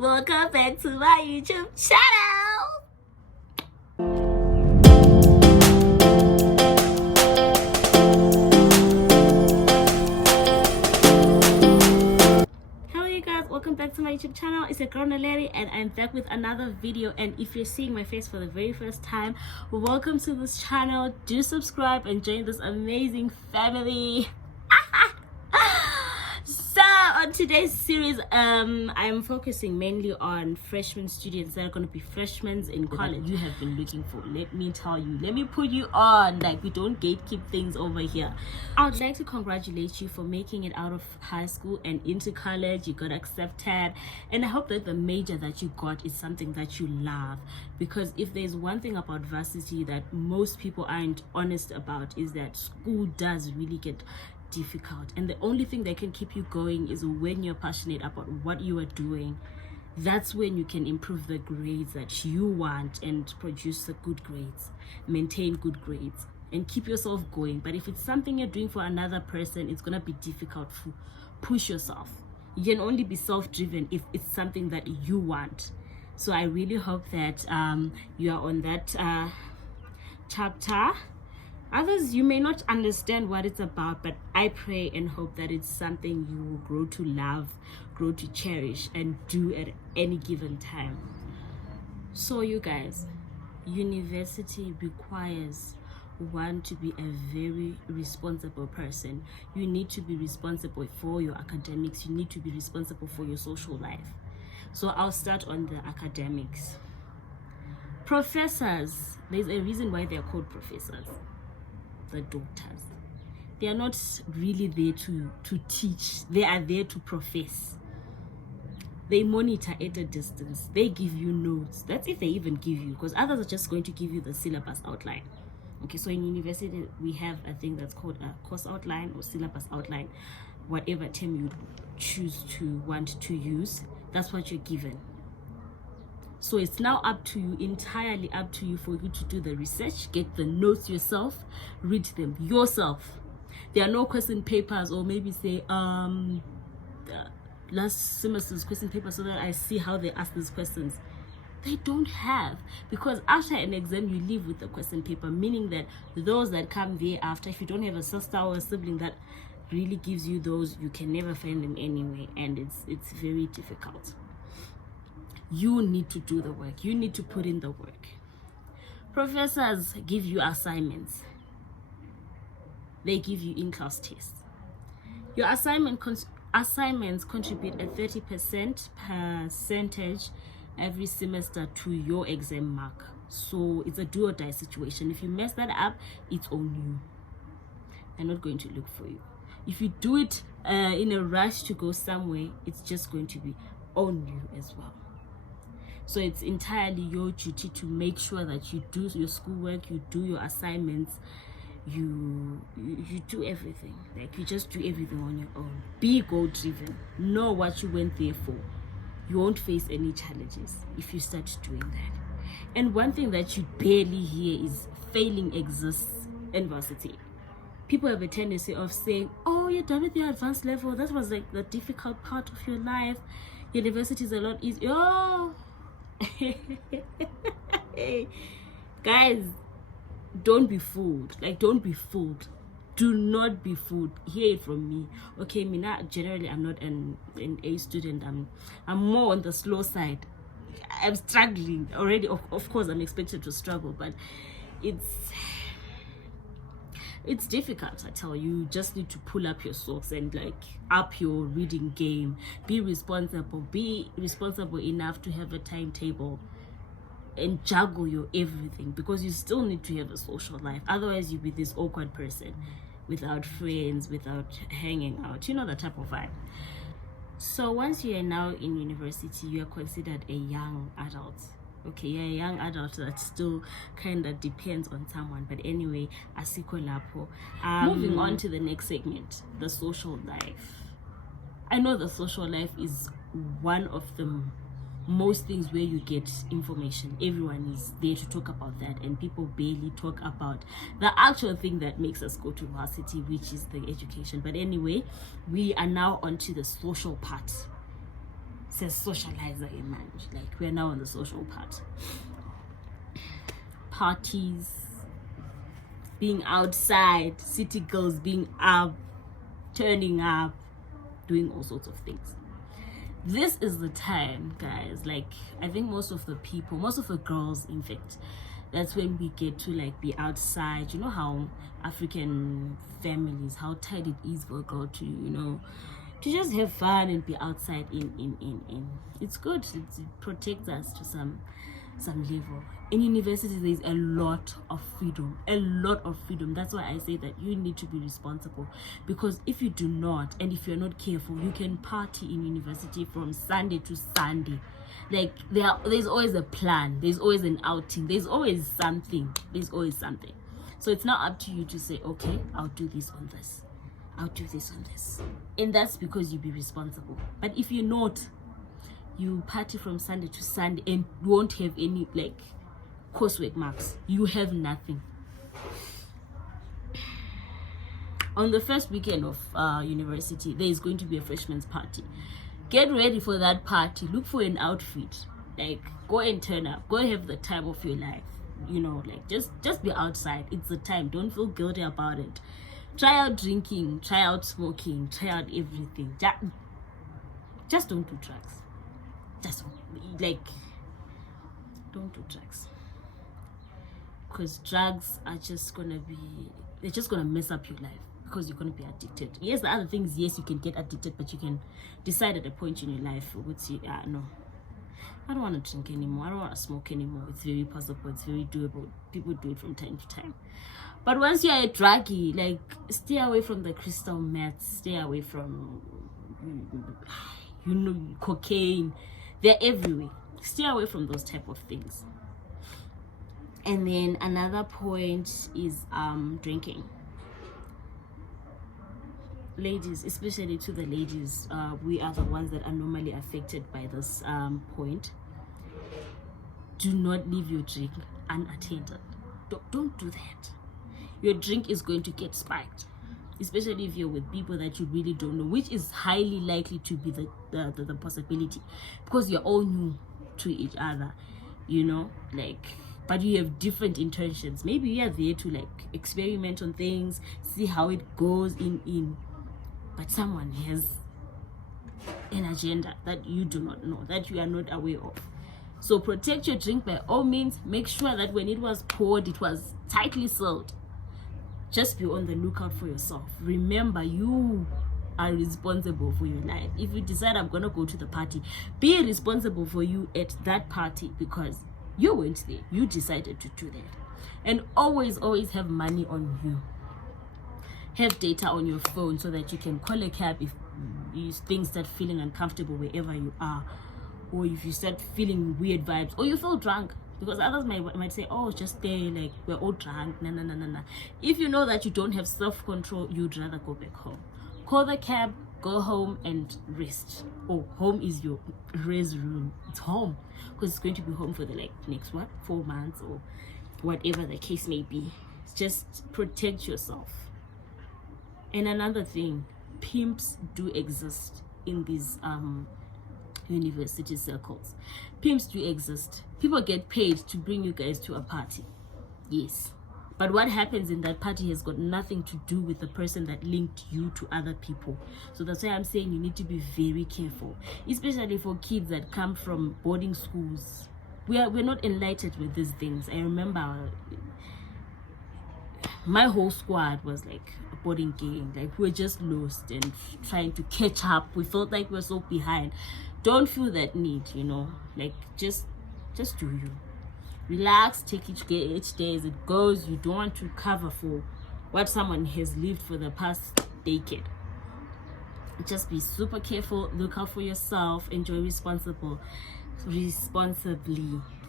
Welcome back to my YouTube channel. Hello you guys, welcome back to my YouTube channel. It's a girl Naleli and I'm back with another video. And if you're seeing my face for the very first time, welcome to this channel. Do subscribe and join this amazing family. So on today's series, I'm focusing mainly on freshman students that are going to be freshmen in college. You have been looking for, let me tell you, let me put you on, like we don't gatekeep things over here. I would like to congratulate you for making it out of high school and into college. You got accepted, and I hope that the major that you got is something that you love, because if there's one thing about varsity that most people aren't honest about, is that school does really get difficult, and the only thing that can keep you going is when you're passionate about what you are doing. That's when you can improve the grades that you want and produce the good grades, maintain good grades, and keep yourself going. But if it's something you're doing for another person, it's gonna be difficult to push yourself. You can only be self-driven if it's something that you want. So I really hope that you are on that chapter. Others, you may not understand what it's about, but I pray and hope that it's something you will grow to love, grow to cherish, and do at any given time. So you guys, university requires one to be a very responsible person. You need to be responsible for your academics. You need to be responsible for your social life. So I'll start on the academics. Professors, there's a reason why they're called professors. The doctors, they are not really there to teach, they are there to profess. They monitor at a distance, they give you notes. That's if they even give you, because others are just going to give you the syllabus outline. Okay, so in university we have a thing that's called a course outline or syllabus outline, whatever term you choose to want to use, that's what you're given. So it's now up to you, entirely up to you, for you to do the research, get the notes yourself, read them yourself. There are no question papers, or maybe say last semester's question paper so that I see how they ask these questions. They don't have, because after an exam you leave with the question paper, meaning that those that come thereafter, if you don't have a sister or a sibling that really gives you those, you can never find them anyway, and it's very difficult. You need to do the work. You need to put in the work. Professors give you assignments. They give you in-class tests. Your assignments contribute a 30% percentage every semester to your exam mark. So it's a do or die situation. If you mess that up, it's on you. They're not going to look for you. If you do it in a rush to go somewhere, it's just going to be on you as well. So it's entirely your duty to make sure that you do your schoolwork, you do your assignments, you do everything. Like, you just do everything on your own. Be goal driven. Know what you went there for. You won't face any challenges if you start doing that. And one thing that you barely hear is failing exists in varsity. People have a tendency of saying, oh, you're done with your advanced level. That was like the difficult part of your life. University is a lot easier. Oh. Guys, don't be fooled. Like, don't be fooled. Do not be fooled. Hear it from me. Okay, me not generally, I'm not an A student. I'm more on the slow side. I'm struggling already. Of course, I'm expected to struggle, but it's difficult. I tell you, just need to pull up your socks and like up your reading game. Be responsible enough to have a timetable and juggle your everything, because you still need to have a social life. Otherwise you'll be this awkward person without friends, without hanging out, you know, that type of vibe. So once you are now in university, you are considered a young adult. Okay, you're a young adult that still kind of depends on someone, but anyway, asiko lapho. Moving on to the next segment, the social life. I know the social life is one of the most things where you get information. Everyone is there to talk about that, and people barely talk about the actual thing that makes us go to varsity, which is the education. But anyway, we are now on to the social part. says socializer in mind. Like, we're now on the social part. Parties, being outside, city girls being up, turning up, doing all sorts of things. This is the time, guys. Like, I think most of the people, most of the girls, in fact, that's when we get to like be outside. You know how African families, how tight it is for a girl to, you know, to just have fun and be outside in it's good. It protects us to some level. In university, there's a lot of freedom, that's why I say that you need to be responsible, because if you do not, and if you're not careful, you can party in university from Sunday to Sunday. Like, there's always a plan, there's always an outing, there's always something. So it's not up to you to say, okay, I'll do this on this, I'll do this on this, and that's because you be responsible. But if you're not, you party from Sunday to Sunday and won't have any like coursework marks, you have nothing. On the first weekend of university, there is going to be a freshman's party. Get ready for that party. Look for an outfit. Like, go and turn up, go have the time of your life, you know. Like, just be outside. It's the time. Don't feel guilty about it. Try out drinking, try out smoking, try out everything. Just don't do drugs. Just like, don't do drugs, because drugs are just gonna mess up your life, because you're gonna be addicted. Yes, the other things, yes, you can get addicted, but you can decide at a point in your life, no, I don't want to drink anymore, I don't want to smoke anymore. It's very possible, it's very doable. People do it from time to time. But once you're a druggie, like, stay away from the crystal meth, stay away from, you know, cocaine. They're everywhere. Stay away from those type of things. And then another point is drinking. Ladies, especially to the ladies, we are the ones that are normally affected by this point. Do not leave your drink unattended. Don't do that. Your drink is going to get spiked, especially if you're with people that you really don't know, which is highly likely to be the possibility, because you're all new to each other, you know, like, but you have different intentions. Maybe you are there to like experiment on things, see how it goes but someone has an agenda that you do not know, that you are not aware of. So protect your drink by all means. Make sure that when it was poured, it was tightly sealed. Just be on the lookout for yourself. Remember, you are responsible for your life. If you decide I'm gonna go to the party, be responsible for you at that party, because you went there, you decided to do that. And always have money on you. Have data on your phone so that you can call a cab if things start feeling uncomfortable wherever you are, or if you start feeling weird vibes, or you feel drunk. Because others might say, oh, just stay, like, we're all drunk. No. If you know that you don't have self-control, you'd rather go back home. Call the cab, go home and rest. Oh, home is your rest room. It's home, because it's going to be home for the next 4 months, or whatever the case may be. Just protect yourself. And another thing, pimps do exist in these university circles. Pimps do exist. People get paid to bring you guys to a party. Yes. But what happens in that party has got nothing to do with the person that linked you to other people. So that's why I'm saying you need to be very careful, especially for kids that come from boarding schools. We're not enlightened with these things. I remember my whole squad was like a boarding gang. Like, we were just lost and trying to catch up. We felt like we were so behind. Don't feel that need, you know. Like, just do you. Relax, take each day as it goes. You don't want to cover for what someone has lived for the past decade. Just be super careful, look out for yourself, enjoy responsibly.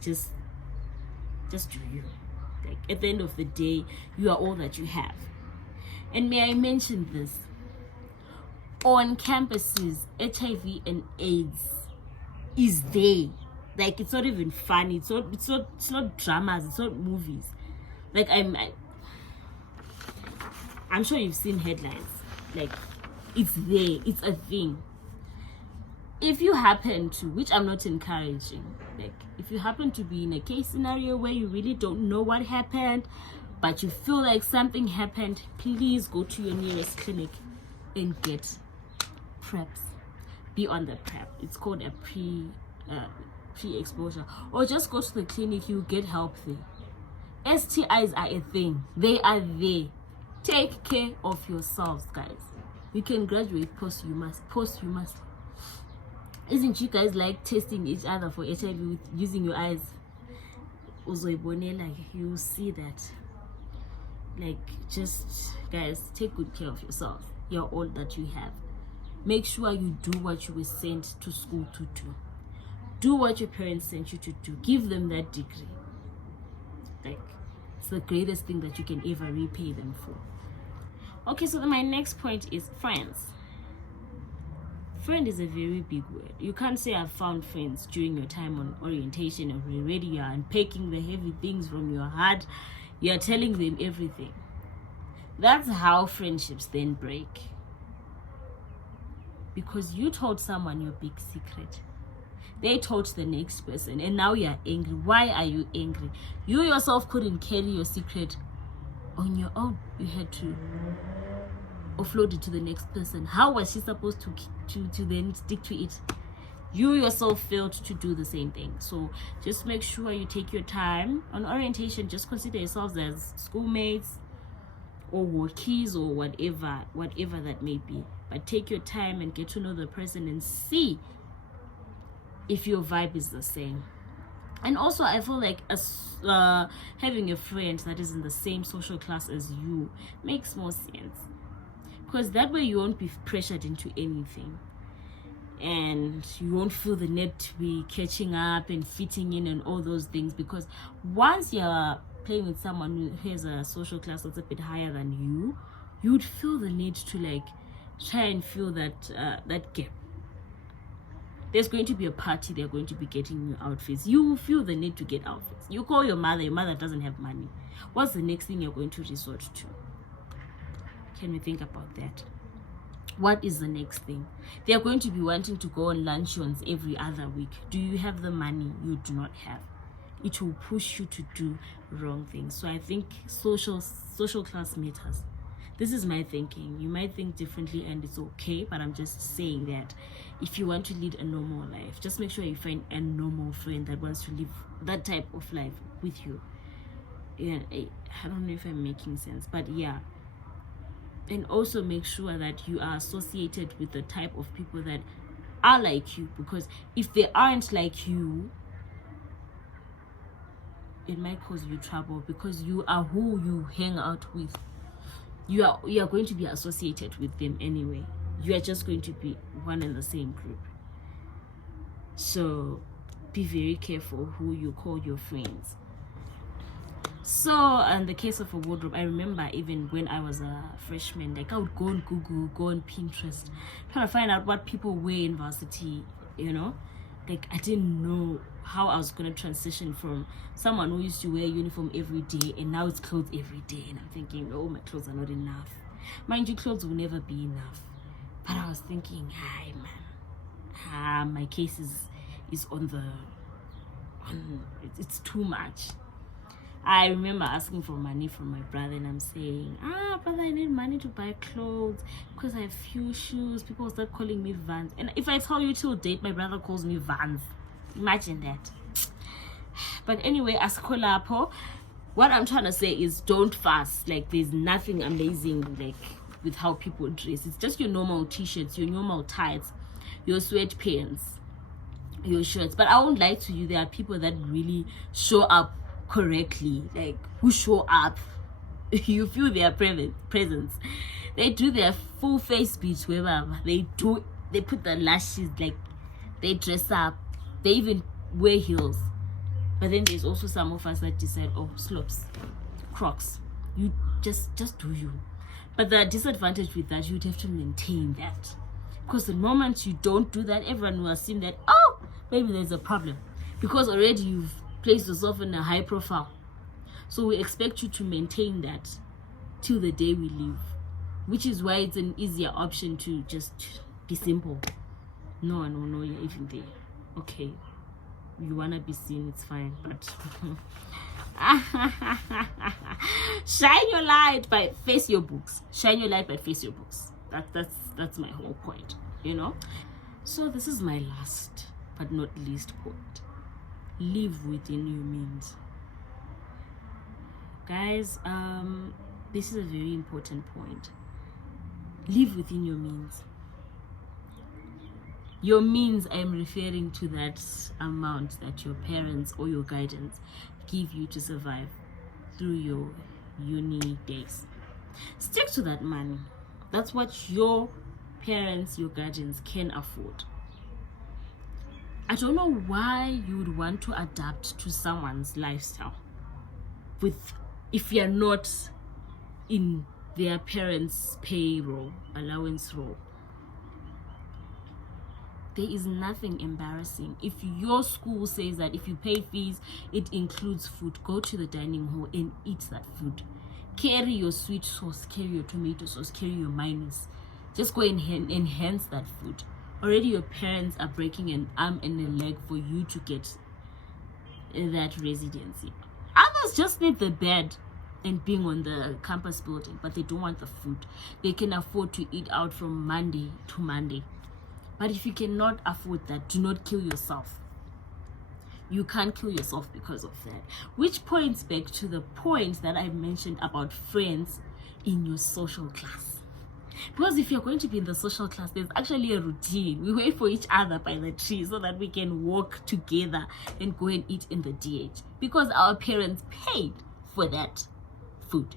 Just do you. Like, at the end of the day, you are all that you have. And may I mention this, on campuses, HIV and AIDS is there. Like, it's not even funny. It's not dramas. It's not movies. Like, I'm sure you've seen headlines. Like, it's there. It's a thing. if you happen to, which I'm not encouraging, like if you happen to be in a case scenario where you really don't know what happened, but you feel like something happened, please go to your nearest clinic and get preps. Be on the prep. It's called a pre-exposure, or just go to the clinic. You get help there. STIs are a thing. They are there. Take care of yourselves, guys. You can graduate posthumous. Isn't you guys like testing each other for HIV with using your eyes? Like you see that. Like, just guys, take good care of yourself. You're all that you have. Make sure you do what you were sent to school to do. Do what your parents sent you to do. Give them that degree. Like, it's the greatest thing that you can ever repay them for. Okay, so my next point is friends. Friend is a very big word. You can't say I've found friends during your time on orientation, or already you are unpacking the heavy things from your heart. You're telling them everything. That's how friendships then break. Because you told someone your big secret. They told the next person, and now you're angry. Why are you angry? You yourself couldn't carry your secret on your own. You had to offload it to the next person. How was she supposed to then stick to it? You yourself failed to do the same thing. So just make sure you take your time on orientation. Just consider yourselves as schoolmates or walkies or whatever that may be. But take your time and get to know the person and see if your vibe is the same. And also, I feel like having a friend that is in the same social class as you makes more sense, because that way you won't be pressured into anything, and you won't feel the need to be catching up and fitting in and all those things. Because once you're playing with someone who has a social class that's a bit higher than you, you'd feel the need to like try and fill that gap. There's going to be a party, they're going to be getting new outfits. You feel the need to get outfits. You call your mother doesn't have money. What's the next thing you're going to resort to? Can we think about that? What is the next thing? They're going to be wanting to go on luncheons every other week. Do you have the money? You do not have. It will push you to do wrong things. So I think social class matters. This is my thinking. You might think differently, and it's okay, but I'm just saying that if you want to lead a normal life, just make sure you find a normal friend that wants to live that type of life with you. Yeah, I don't know if I'm making sense, but yeah. And also make sure that you are associated with the type of people that are like you, because if they aren't like you, it might cause you trouble, because you are who you hang out with. You are going to be associated with them anyway. You are just going to be one in the same group. So be very careful who you call your friends. So in the case of a wardrobe, I remember even when I was a freshman, like I would go on Google, go on Pinterest, trying to find out what people wear in varsity, you know. Like I didn't know how I was going to transition from someone who used to wear a uniform every day, and now it's clothes every day. And I'm thinking, oh, my clothes are not enough. Mind you, clothes will never be enough. But I was thinking, hi man, my case is it's too much. I remember asking for money from my brother, and I'm saying, brother, I need money to buy clothes because I have few shoes. People start calling me Vans. And if I tell you till date, my brother calls me Vans. Imagine that. But anyway, as Kolapo, what I'm trying to say is don't fuss. Like, there's nothing amazing like with how people dress. It's just your normal t-shirts, your normal tights, your sweatpants, your shirts. But I won't lie to you, there are people that really show up correctly, like who show up. You feel their presence. They do their full face speech wherever they put the lashes, like they dress up, they even wear heels. But then there's also some of us that decide, oh, slopes, Crocs, you just do you. But the disadvantage with that, you'd have to maintain that, because the moment you don't do that, everyone will assume that, oh, maybe there's a problem, because already you've place yourself in a high profile. So we expect you to maintain that till the day we leave, which is why it's an easier option to just be simple. No one will know you're even there. Okay, you wanna be seen, it's fine, but shine your light, but face your books. Shine your light, but face your books. That's my whole point, you know. So this is my last but not least point. Live within your means, guys. This is a very important point. Live within your means. Your means, I'm referring to that amount that your parents or your guidance give you to survive through your uni days. Stick to that money. That's what your parents, your guardians can afford. I don't know why you would want to adapt to someone's lifestyle if you're not in their parents' payroll, allowance role. There is nothing embarrassing. If your school says that if you pay fees, it includes food, go to the dining hall and eat that food. Carry your sweet sauce, carry your tomato sauce, carry your mayonnaise. Just go and enhance that food. Already your parents are breaking an arm and a leg for you to get that residency. Others just need the bed and being on the campus building, but they don't want the food. They can afford to eat out from Monday to Monday. But if you cannot afford that, do not kill yourself. You can't kill yourself because of that. Which points back to the point that I mentioned about friends in your social class. Because if you're going to be in the social class, there's actually a routine. We wait for each other by the tree so that we can walk together and go and eat in the DH. Because our parents paid for that food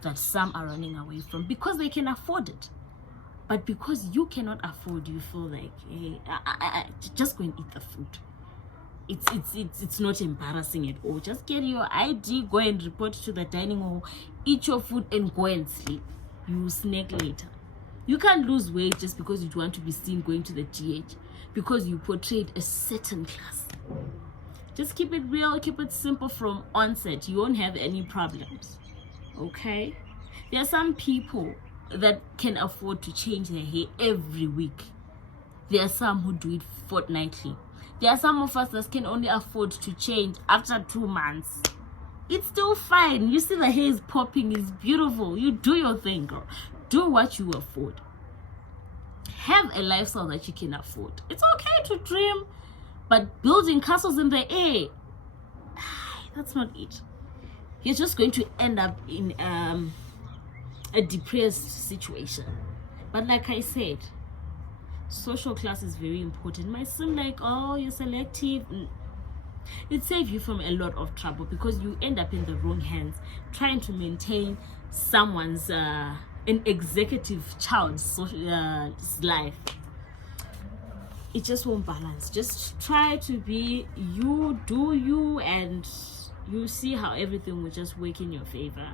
that some are running away from because they can afford it. But because you cannot afford, you feel like, hey, just go and eat the food. It's not embarrassing at all. Just get your ID, go and report to the dining hall, eat your food and go and sleep. You will snack later. You can't lose weight just because you want to be seen going to the GH because you portrayed a certain class. Just keep it real, keep it simple from onset. You won't have any problems. Okay? There are some people that can afford to change their hair every week. There are some who do it fortnightly. There are some of us that can only afford to change after 2 months. It's still fine. You see the hair is popping, it's beautiful. You do your thing, girl. Do what you afford. Have a lifestyle that you can afford. It's okay to dream, but building castles in the air, that's not it. You're just going to end up in a depressed situation. But like I said, social class is very important. It might seem like, oh, you're selective. It saves you from a lot of trouble because you end up in the wrong hands trying to maintain someone's an executive child's life. It just won't balance. Just try to be you, do you, and you see how everything will just work in your favor.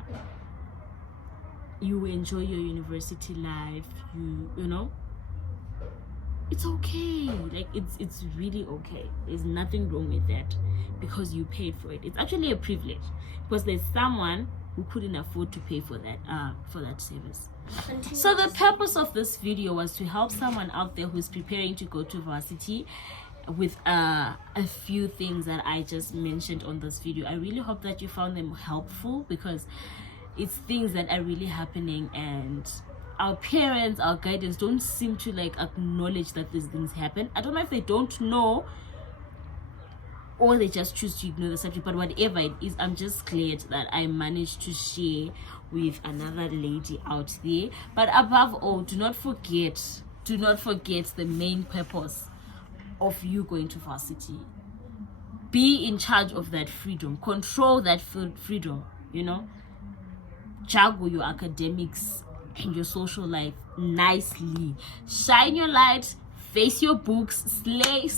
You will enjoy your university life. You know, it's okay. Like it's really okay. There's nothing wrong with that because you paid for it. It's actually a privilege because there's someone who couldn't afford to pay for that service. So the purpose of this video was to help someone out there who's preparing to go to varsity with a few things that I just mentioned on this video. I really hope that you found them helpful because it's things that are really happening and our parents, our guidance don't seem to like acknowledge that these things happen. I don't know if they don't know or they just choose to ignore the subject, but whatever it is, I'm just glad that I managed to share with another lady out there. But above all, do not forget the main purpose of you going to varsity. Be in charge of that freedom, control that freedom, you know, juggle your academics and your social life nicely. Shine your light, face your books, slay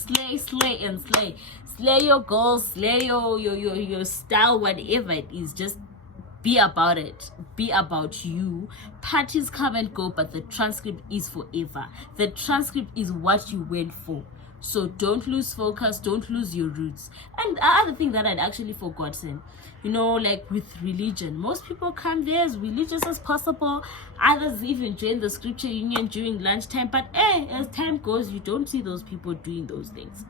and slay. Slay your goals, slay your style, whatever it is. Just be about it. Be about you. Parties come and go, but the transcript is forever. The transcript is what you went for. So don't lose focus, don't lose your roots. And the other thing that I'd actually forgotten, you know, like with religion, most people come there as religious as possible. Others even join the scripture union during lunchtime, but as time goes, you don't see those people doing those things.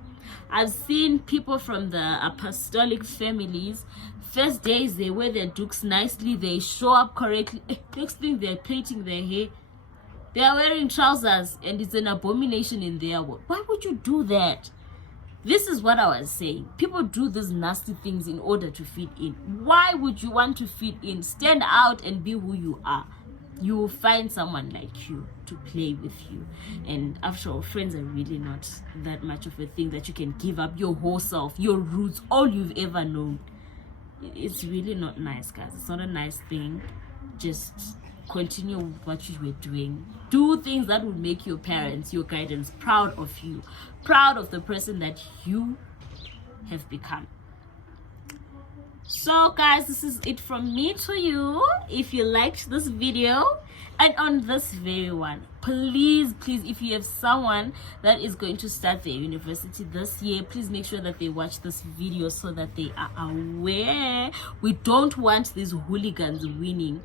I've seen people from the apostolic families, first days they wear their dukes nicely, they show up correctly. Next thing, they're plaiting their hair, they are wearing trousers, and it's an abomination in their world. Why would you do that? This is what I was saying. People do these nasty things in order to fit in. Why would you want to fit in? Stand out and be who you are. You will find someone like you to play with you. And after all, friends are really not that much of a thing that you can give up your whole self, your roots, all you've ever known. It's really not nice, guys. It's not a nice thing. Just continue with what you were doing. Do things that will make your parents, your guidance, proud of you, proud of the person that you have become. So guys, this is it from me to you. If you liked this video, and on this very one, please, if you have someone that is going to start their university this year, please make sure that they watch this video so that they are aware. We don't want these hooligans winning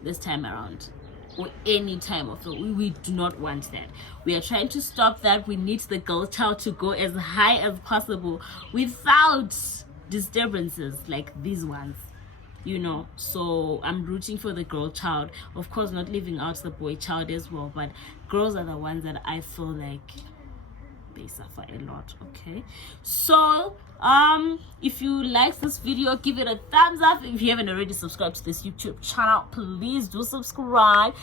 this time around, or any time of the we do not want that. We are trying to stop that. We need the girl child to go as high as possible without disturbances like these ones, you know. So I'm rooting for the girl child, of course, not leaving out the boy child as well, but girls are the ones that I feel like they suffer a lot. Okay, so if you like this video, give it a thumbs up. If you haven't already subscribed to this YouTube channel, please do subscribe.